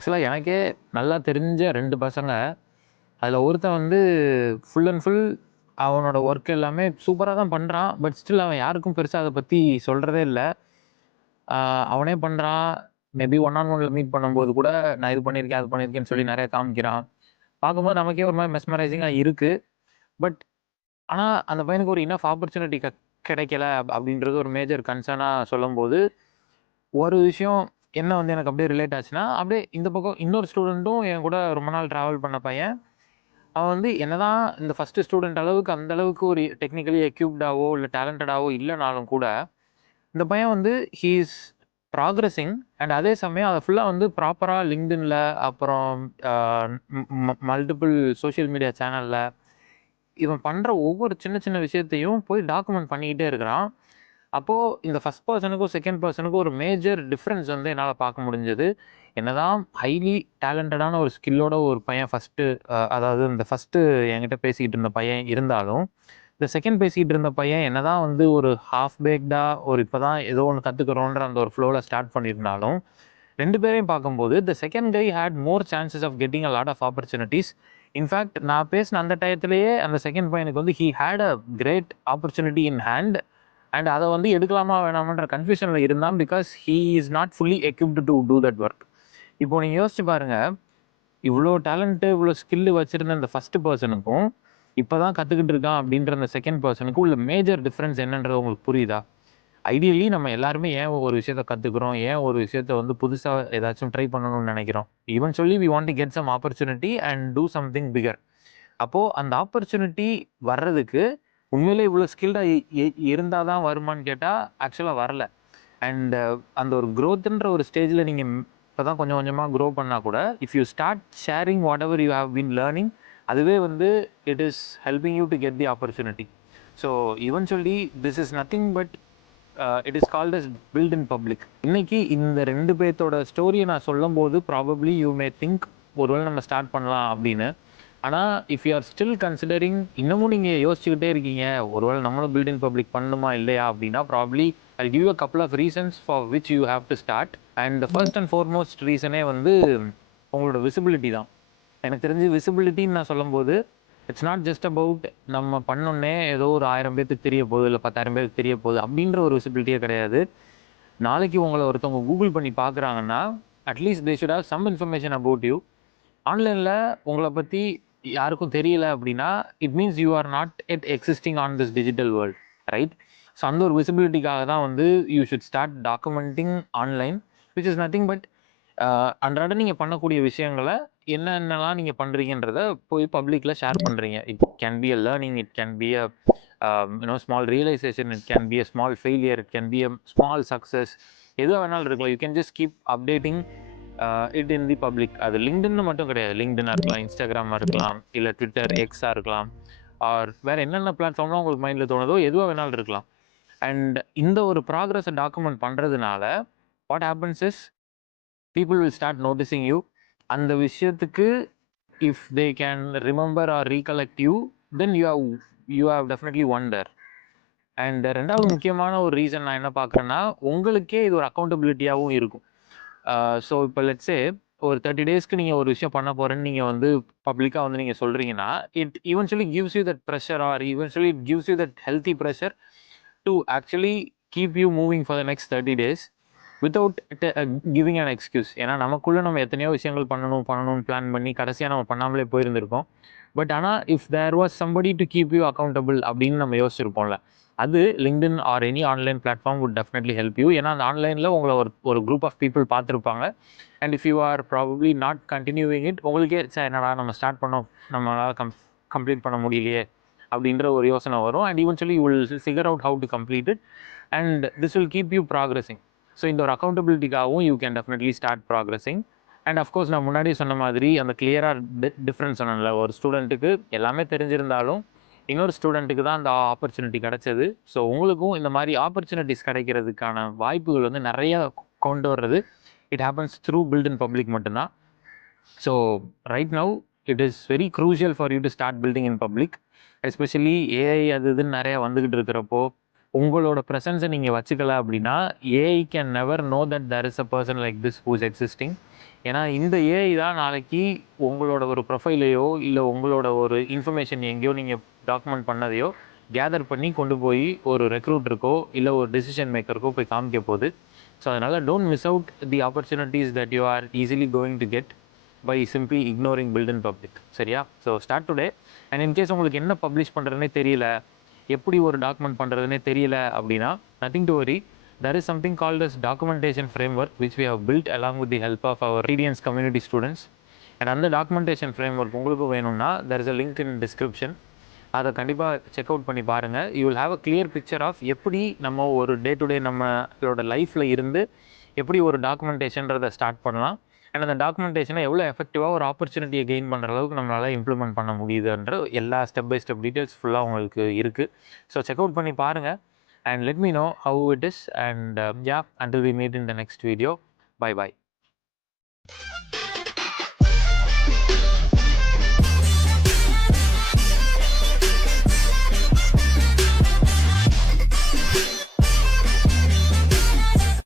ஆக்சுவலாக எனக்கே நல்லா தெரிஞ்ச 2 பசங்க. அதில் ஒருத்தன் வந்து ஃபுல் அண்ட் ஃபுல் அவனோட ஒர்க் எல்லாமே சூப்பராக தான் பண்ணுறான். பட் ஸ்டில் அவன் யாருக்கும் பெருசாக அதை பற்றி சொல்கிறதே இல்லை. அவனே பண்ணுறான். மேபி ஒன் ஆன் ஒன்ல மீட் பண்ணும்போது கூட நான் இது பண்ணியிருக்கேன் அது பண்ணியிருக்கேன்னு சொல்லி நிறைய காமிக்கிறான். பார்க்கும்போது நமக்கே ஒரு மாதிரி மெஸ்மரைசிங்காக இருக்குது. பட் ஆனால் அந்த பையனுக்கு ஒரு இனஃப் ஆப்பர்ச்சுனிட்டி கிடைக்கல அப்படின்றது ஒரு மேஜர் கன்சர்னாக சொல்லும்போது, ஒரு விஷயம் என்ன வந்து எனக்கு அப்படியே ரிலேட் ஆச்சுன்னா, அப்படியே இந்த பக்கம் இன்னொரு ஸ்டூடெண்ட்டும் என் கூட ரொம்ப நாள் ட்ராவல் பண்ண பையன். அவன் வந்து என்னதான் இந்த ஃபர்ஸ்ட் ஸ்டூடெண்ட் அளவுக்கு அந்த அளவுக்கு ஒரு டெக்னிக்கலி எக்யூப்டாவோ இல்லை டேலண்டடாவோ இல்லைனாலும் கூட, இந்த பையன் வந்து ஹி இஸ் ப்ராக்ரஸிங். அண்ட் அதே சமயம் அதை ஃபுல்லாக வந்து ப்ராப்பராக லிங்க்டின்ல, அப்புறம் மல்டிபிள் சோஷியல் மீடியா சேனலில் இவன் பண்ணுற ஒவ்வொரு சின்ன சின்ன விஷயத்தையும் போய் டாக்குமெண்ட் பண்ணிக்கிட்டே இருக்கிறான். அப்போது இந்த ஃபர்ஸ்ட் பர்சனுக்கும் செகண்ட் பர்சனுக்கும் ஒரு மேஜர் டிஃப்ரென்ஸ் வந்து என்னால் பார்க்க முடிஞ்சது. என்னதான் ஹைலி டேலண்டடான ஒரு ஸ்கில்லோட ஒரு பையன் அதாவது இந்த ஃபஸ்ட்டு என்கிட்ட பேசிக்கிட்டு இருந்த பையன் இருந்தாலும், இந்த செகண்ட் பேசிக்கிட்டு இருந்த பையன் என்னதான் வந்து ஒரு ஹாஃப் பேக்டாக ஒரு இப்போ தான் ஏதோ ஒன்று கற்றுக்குறோன்ற அந்த ஒரு ஃப்ளோவில் ஸ்டார்ட் பண்ணியிருந்தாலும், 2 பேரையும் பார்க்கும்போது the second guy had more chances of getting a lot of opportunities. In fact நான் பேசின அந்த டயத்திலேயே அந்த செகண்ட் பையனுக்கு வந்து he had a great opportunity in hand. And அதை வந்து எடுக்கலாமா வேணாமான்ற கன்ஃபியூஷனில் இருந்தான். Because he is not fully equipped to do that work. இப்போ நீங்கள் யோசிச்சு பாருங்க, இவ்வளோ டேலண்ட்டு இவ்வளோ ஸ்கில்லு வச்சிருந்த இந்த ஃபர்ஸ்ட் பர்சனுக்கும் இப்போ தான் கற்றுக்கிட்டு இருக்கான் அப்படின்ற அந்த செகண்ட் பர்சனுக்கும் உள்ள மேஜர் டிஃப்ரென்ஸ் என்னன்றது உங்களுக்கு புரியுதா? ஐடியலி நம்ம எல்லாருமே ஏன் ஒரு விஷயத்த கற்றுக்குறோம், ஏன் ஒரு விஷயத்த வந்து புதுசாக ஏதாச்சும் ட்ரை பண்ணணும்னு நினைக்கிறோம்? Eventually we want to get some opportunity and do something bigger. அப்போது அந்த ஆப்பர்ச்சுனிட்டி வர்றதுக்கு உண்மையிலே இவ்வளோ ஸ்கில்டாக இருந்தால் தான் வருமானு கேட்டால் ஆக்சுவலாக வரல. அண்ட் அந்த ஒரு க்ரோத்துன்ற ஒரு ஸ்டேஜில் நீங்கள் இப்போ தான் கொஞ்சம் கொஞ்சமாக க்ரோ பண்ணால் கூட, if you start sharing whatever you have been learning, அதுவே வந்து it is helping you to get the opportunity. So eventually this is nothing but it is called as build in public. இன்னைக்கு இந்த 2 பேர்த்தோட ஸ்டோரியை நான் சொல்லும்போது probably you may think ஒருவேளை நம்ம ஸ்டார்ட் பண்ணலாம் அப்படின்னு. ஆனால் if you are still considering, இன்னமும் நீங்கள் யோசிச்சுக்கிட்டே இருக்கீங்க ஒருவேளை நம்மளும் பில்ட் இன் பப்ளிக் பண்ணணுமா இல்லையா அப்படின்னா, probably I give you a couple of reasons for which you have to start. And first and foremost ரீசனே வந்து உங்களோட விசிபிலிட்டி தான். எனக்கு தெரிஞ்சு விசிபிலிட்டின்னு நான் சொல்லும்போது, இட்ஸ் நாட் ஜஸ்ட் அபவுட் நம்ம பண்ணோன்னே ஏதோ ஒரு 1000 பேருக்கு தெரிய போகுது, இல்லை 10,000 பேருக்கு தெரிய போகுது அப்படின்ற ஒரு விசிபிலிட்டியே கிடையாது. நாளைக்கு உங்களை ஒருத்தவங்க கூகுள் பண்ணி பார்க்குறாங்கன்னா, at least they should have some information about you. ஆன்லைனில் உங்களை பற்றி யாருக்கும் தெரியல அப்படின்னா, it means you are not yet existing on this digital world, right? So அந்த ஒரு விசிபிலிட்டிக்காக தான் வந்து you should start documenting online, which is nothing but அன்றாட நீங்கள் பண்ணக்கூடிய விஷயங்களை என்னென்னலாம் நீங்கள் பண்ணுறீங்கன்றத போய் பப்ளிக்கில் ஷேர் பண்ணுறீங்க. It can be a learning, it can be a small realisation, it can be a small failure, it can be a small success. எதுவாக வேணாலும் இருக்கலாம். You can just keep updating it in the public. அது லிங்க்டின்னு மட்டும் கிடையாது. லிங்க்டின்னாக இருக்கலாம், இன்ஸ்டாகிராமாக இருக்கலாம், இல்லை ட்விட்டர், எக்ஸாக இருக்கலாம், ஆர் வேறு என்னென்ன பிளாட்ஃபார்ம்லாம் உங்களுக்கு மைண்டில் தோணுதோ எதுவாக வேணாலும் இருக்கலாம். அண்ட் இந்த ஒரு ப்ராக்ரஸை டாக்குமெண்ட் பண்ணுறதுனால what happens is people will start noticing you. அந்த விஷயத்துக்கு if they can remember or recollect you, then you have definitely won there. And ரெண்டாவது முக்கியமான ஒரு ரீசன் நான் என்ன பார்க்குறேன்னா, உங்களுக்கே இது ஒரு அக்கௌண்டபிலிட்டியாகவும் இருக்கும். ஸோ இப்போ லெட்ஸே ஒரு 30 டேஸ்க்கு நீங்கள் ஒரு விஷயம் பண்ண போகிறேன்னு நீங்கள் வந்து பப்ளிக்காக வந்து நீங்கள் சொல்கிறீங்கன்னா, it eventually gives you that pressure, or eventually it gives you that healthy pressure to actually keep you moving for the next 30 days without giving an excuse. ஏன்னா நமக்குள்ளே நம்ம எத்தனையோ விஷயங்கள் பண்ணணும்னு பிளான் பண்ணி கடைசியாக நம்ம பண்ணாமலே போயிருந்திருக்கோம். பட் ஆனால் if there was somebody to keep you accountable அப்படின்னு நம்ம யோசிச்சிருப்போம்ல, அது LinkedIn or any online platform would definitely help you. ஏன்னா அந்த ஆன்லைனில் உங்களை ஒரு குரூப் ஆஃப் பீப்புள் பார்த்துருப்பாங்க. And if you are probably not continuing it, உங்களுக்கே சார் என்னடா நம்ம ஸ்டார்ட் பண்ணோம், நம்மளால் கம்ப்ளீட் பண்ண முடியலையே அப்படின்ற ஒரு யோசனை வரும். And eventually you will figure out how to complete it, and this will keep you progressing. So இந்த ஒரு அக்கௌண்டபிலிட்டிக்காகவும் you can definitely start progressing. And of course நான் முன்னாடி சொன்ன மாதிரி அந்த கிளியராக டிஃப்ரென்ஸ் சொன்னேன்ல, ஒரு ஸ்டூடெண்ட்டுக்கு எல்லாமே தெரிஞ்சிருந்தாலும் இன்னொரு ஸ்டூடெண்ட்டுக்கு தான் அந்த ஆப்பர்ச்சுனிட்டி கிடைச்சது. ஸோ உங்களுக்கும் இந்த மாதிரி ஆப்பர்ச்சுனிட்டிஸ் கிடைக்கிறதுக்கான வாய்ப்புகள் வந்து நிறைய கொண்டு வர்றது it happens through build in public மட்டும்தான். So right now it is very crucial for you to start building in public, especially AI அது இதுன்னு நிறையா வந்துக்கிட்டு இருக்கிறப்போ உங்களோட ப்ரெசன்ஸை நீங்கள் வச்சுக்கல அப்படின்னா AI can never know that there is a person like this who's existing. ஏன்னா இந்த ஏஐ தான் நாளைக்கு உங்களோட ஒரு ப்ரொஃபைலையோ இல்லை உங்களோட ஒரு இன்ஃபர்மேஷன் எங்கேயோ நீங்கள் டாக்குமெண்ட் பண்ணதையோ கேதர் பண்ணி கொண்டு போய் ஒரு ரெக்ரூட்டருக்கோ இல்லை ஒரு டெசிஷன் மேக்கருக்கோ போய் காமிக்க போகுது. ஸோ அதனால் don't miss out the opportunities that you are easily going to get by simply ignoring build in public. சரியா? So start today. And in case உங்களுக்கு என்ன பப்ளிஷ் பண்ணுறதுனே தெரியல, எப்படி ஒரு டாக்குமெண்ட் பண்ணுறதுனே தெரியல அப்படின்னா nothing to worry. There is something called as documentation framework which we have built along with the help of our Radiance community students. And அந்த டாக்குமெண்டேஷன் ஃப்ரேம்ஒர்க் உங்களுக்கு வேணும்னா there is a link in description. அதை கண்டிப்பாக check out பண்ணி பாருங்கள். You will have a clear picture of எப்படி நம்ம ஒரு டே டு டே நம்மளோட லைஃப்பில் இருந்து எப்படி ஒரு டாக்குமெண்டேஷன்றதை ஸ்டார்ட் பண்ணலாம். அண்ட் அந்த டாக்குமெண்டேஷனை எவ்வளோ எஃபெக்டிவாக ஒரு ஆப்பர்ச்சுனிட்டியை கெயின் பண்ணுற அளவுக்கு நம்மளால் இம்ப்ளிமெண்ட் பண்ண முடியுதுன்ற எல்லா ஸ்டெப் பை ஸ்டெப் டீட்டெயில்ஸ் ஃபுல்லாக உங்களுக்கு இருக்குது. ஸோ செக் அவுட் பண்ணி பாருங்கள் and let me know how it is. And yeah, until we meet in the next video, bye bye.